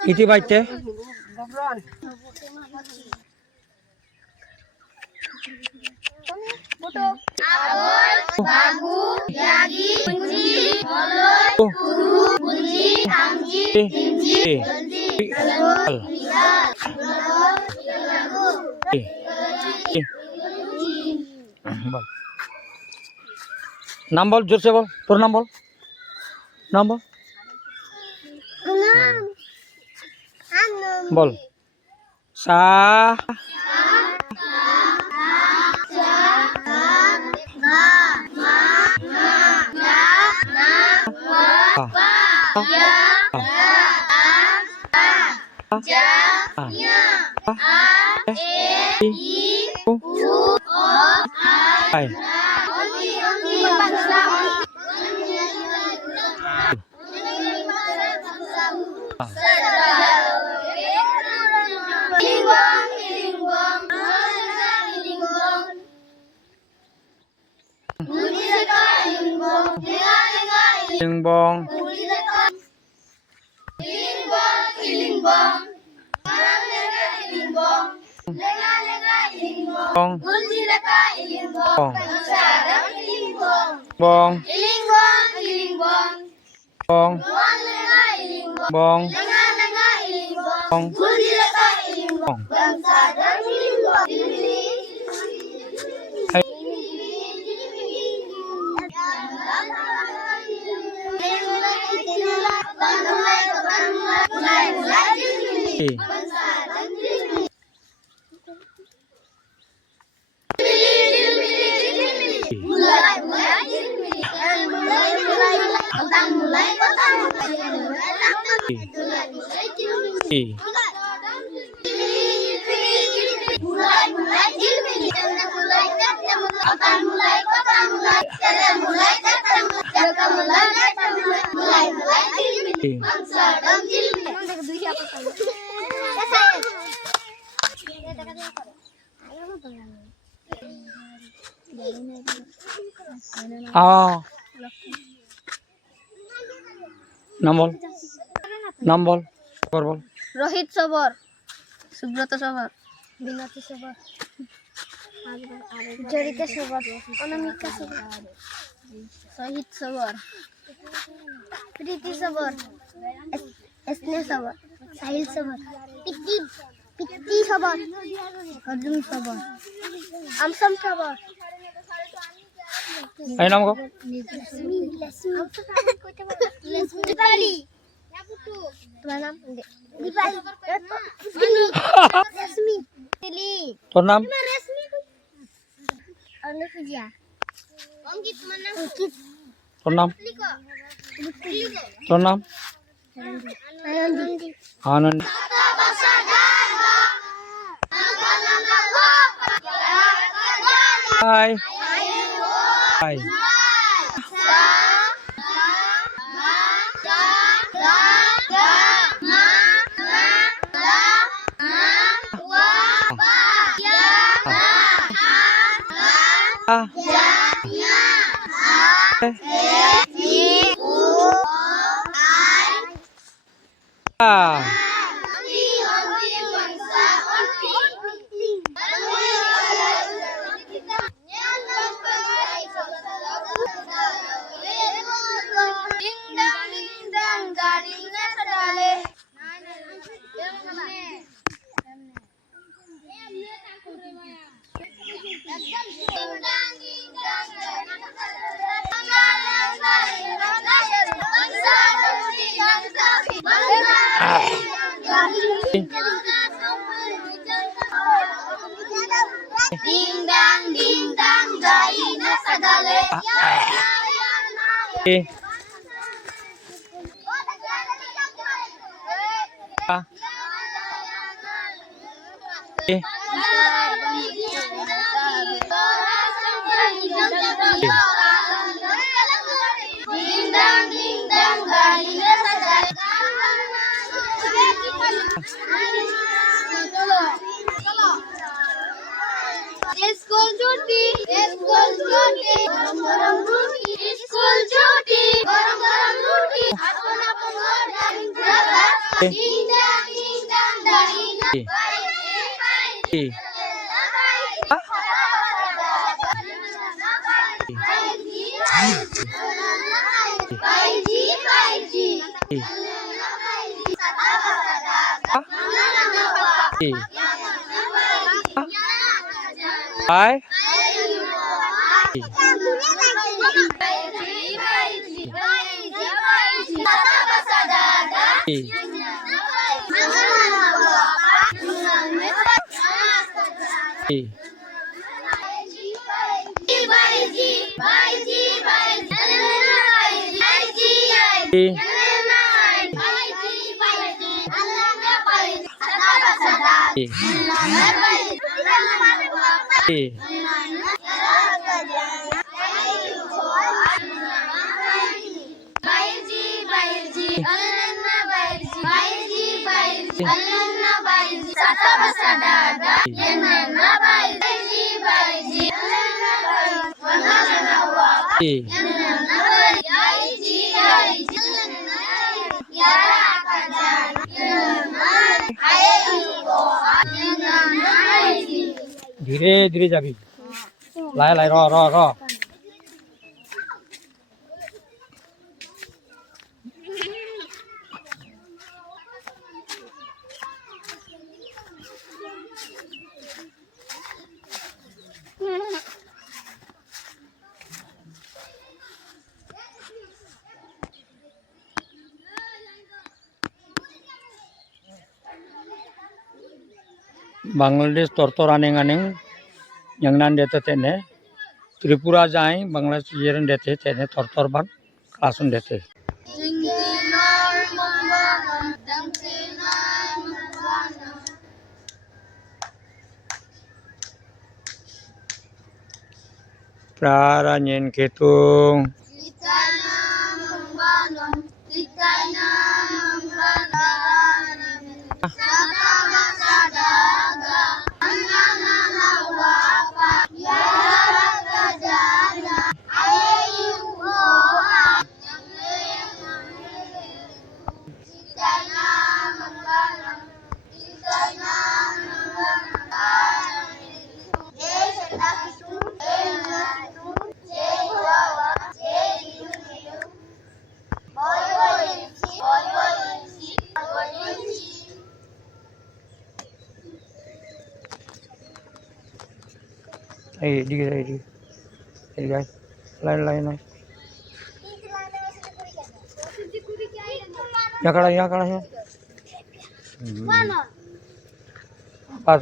इति बाइते bagu, yagi, kunci, molor, kuru, bunci, tamji, tinji, benji, galur, ligar, gelor, lagu, बोल नाम बोल जोर से बोल तोर नाम बोल बोल सा ai Iling bong bong bong bong bong bong नाम बोल रोहित सबर, सुब्रत सबर, बिनती सबर, जरिता सबर, अनामिका सबर, शहीद सबर, प्रीति सबर, स्नेह सबर, साहिल सबर, पित्ती सबर, अर्जुन सबर, अमसम सबर, आई नाम को दीपाली, तुम्हारा नाम दीपाली, रश्मि, तोर नाम अनुसुजिया, अंकित, तुम्हारा नाम अंकित, तोर नाम आनंद हाय हाय Ding dang gaina sagale. Ding dang gaina sagale. School cuti. School cuti. Gorong-gorong ruti. School cuti. Gorong-gorong ruti. Apun-apun dari berapa? Dingdang dingdang dari I. I. I. I. I. I. I. I. ধীরে ধীরে যাবি লাই লাই র র র Bangladesh tortor aneng-aneng yang nan dete tene Tripura jai Bangladesh yeran dete tene tortor ban kasun dete Prara nyen ketung di guys lain ya खड़ा है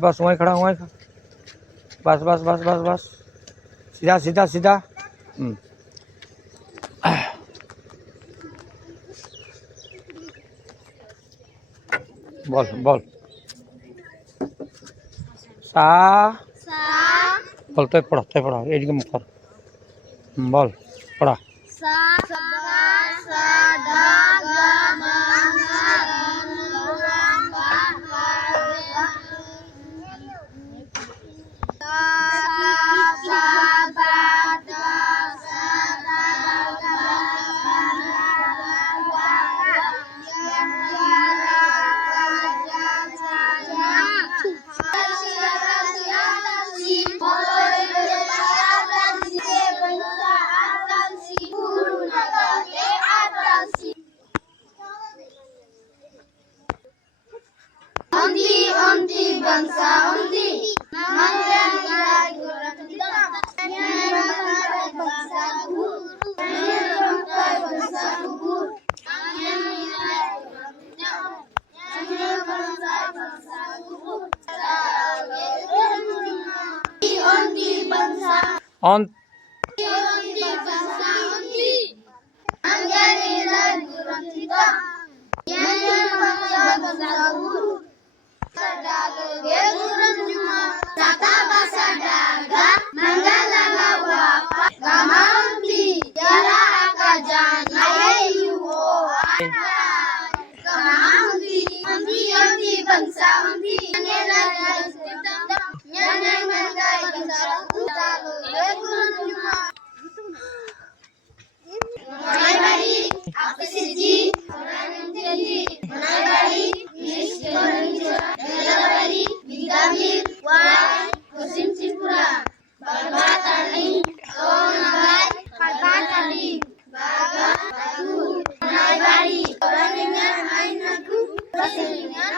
बस वहीं खड़ा वहीं बस सीधा बोल सा बोल तो पढ़ा एडिके मुख बोल पढ़ा on bangsa Pasingan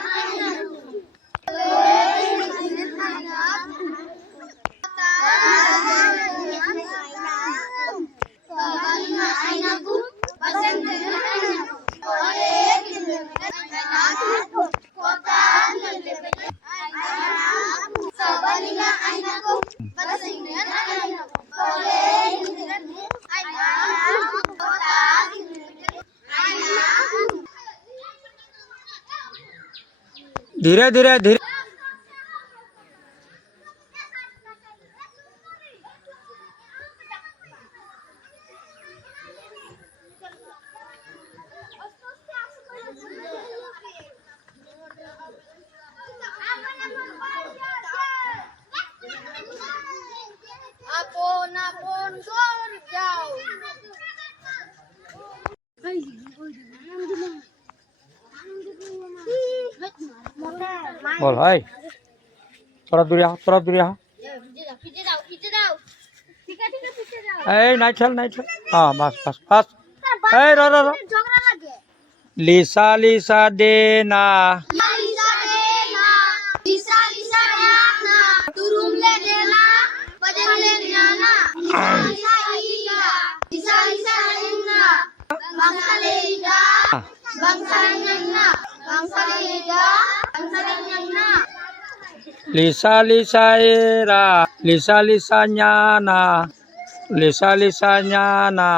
ainakum. धीरे धीरे धीरे Apun surgau. बोल हाय थोड़ा दूर यहाँ थोड़ा दूर यहाँ पीछे जाओ नहीं चल हाँ बस बस बस रो रो रो झगड़ा लगे लिसा लिसा देना Lisa Dena, Lisa Yana, Turum Ledena, Bajan Lena, Lisa Iga, Lisa Ina, Bangsa Lega, Bangsa Lena, Bangsa Lega, Bangsa Lena. लिसा लिसा एरा लिसा लिसा न्याना लिसा लिसा न्याना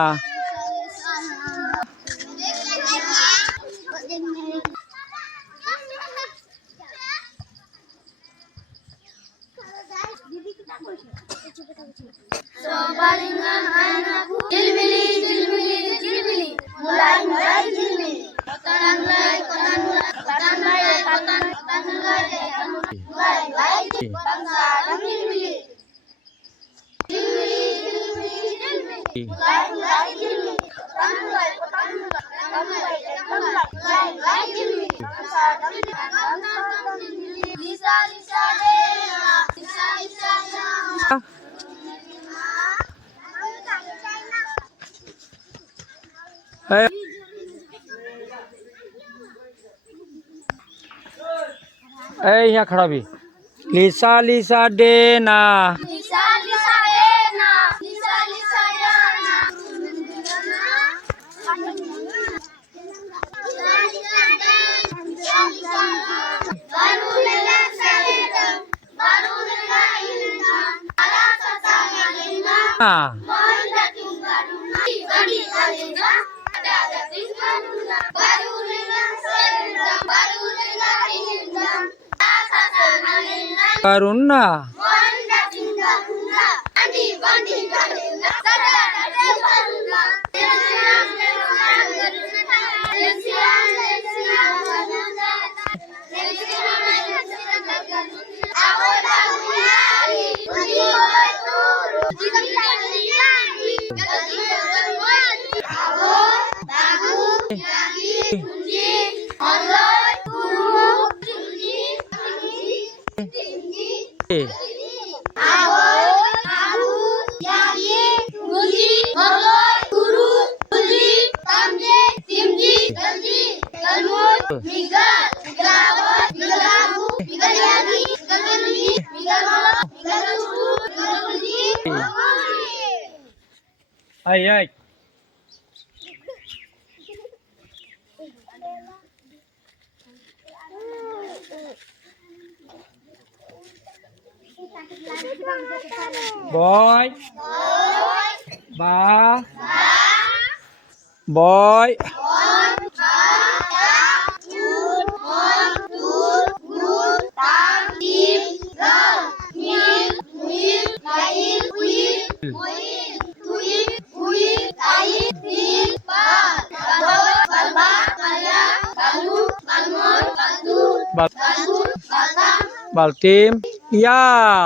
Sobalingan anakku, jilbili, jilbili, jilbili, mulai mulai jilbili. Kotan mulai, kotan mulai, kotan mulai, kotan mulai, mulai bangsa dan jilbili. Jilbili, jilbili, jilbili, mulai mulai jilbili. Kotan mulai, kotan mulai, mulai jilbili. Bangsa dan jilbili. Lisa Lisa Dena, Lisa Lisa Yana. यहाँ खड़ा भी लिसा लिसा देना Lisa Lisa Dena, Lisa Lisa Yana. Baru lelah saya, baru lelah ini, ada sasaran lena, mana tinggalnya, badi lena, ada tinggalnya. Baru lelah saya, baru lelah ini, ada sasaran lena. करुणा Wanda tinggalnya, andi bandi galena, sada ada baruna, lesian lesian galena, lesian lesian galena, lesian lesian galena. Awal awali, ujian turu, ujian lagi, ujian lagi. Awal tahu lagi, uji, online, guru, uji, tinggi. Awal, tahu, lagi, uji, online, guru, uji, tamje, tinggi, ganti, galmut, migal, migawat, migalagu, migalyagi, migaluni, migalmala, migaluru, migaluni, migaluni. आई आई boy बा boy Baltim ya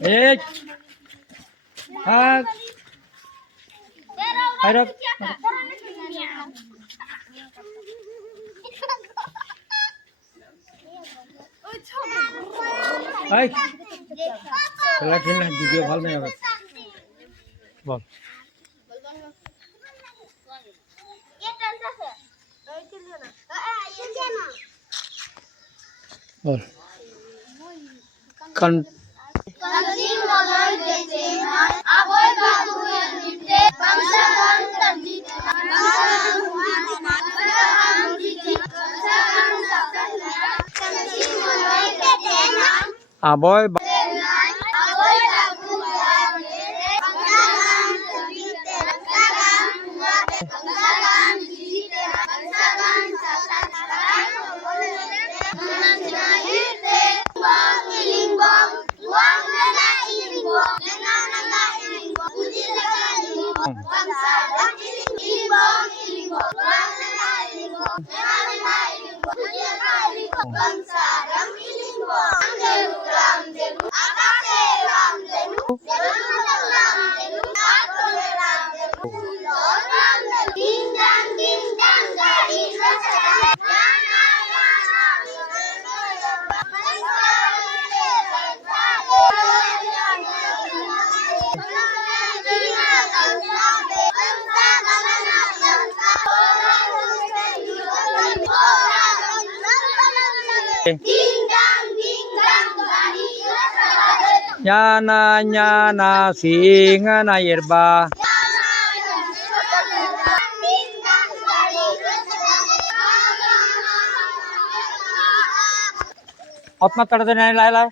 eh ah harap hai चला ठीक है video ভাল नहीं হবে बोल बोल कन Kansin molai decenan, aboy babu yang dite, bangsa dan terjit, bangsa kansin molai decenan, aboy aboy babu yang dite, bangsa dan terjit, bangsa dan dite, bangsa dan sasaran, dengan sinahirte, bang ilingbang, buang nana ilingbang, nana ilingbang, putih nana ilingbang, bangsa dan ilingbang, buang nana ilingbang, nana ilingbang, putih nana ilingbang, bangsa dan ilingbang, ram delu, akase ram delu, ram delu, akole ram delu, sulor ram delu, ding dang dari rasa, nana nyana singa na yerba Otma tadade nai lai lai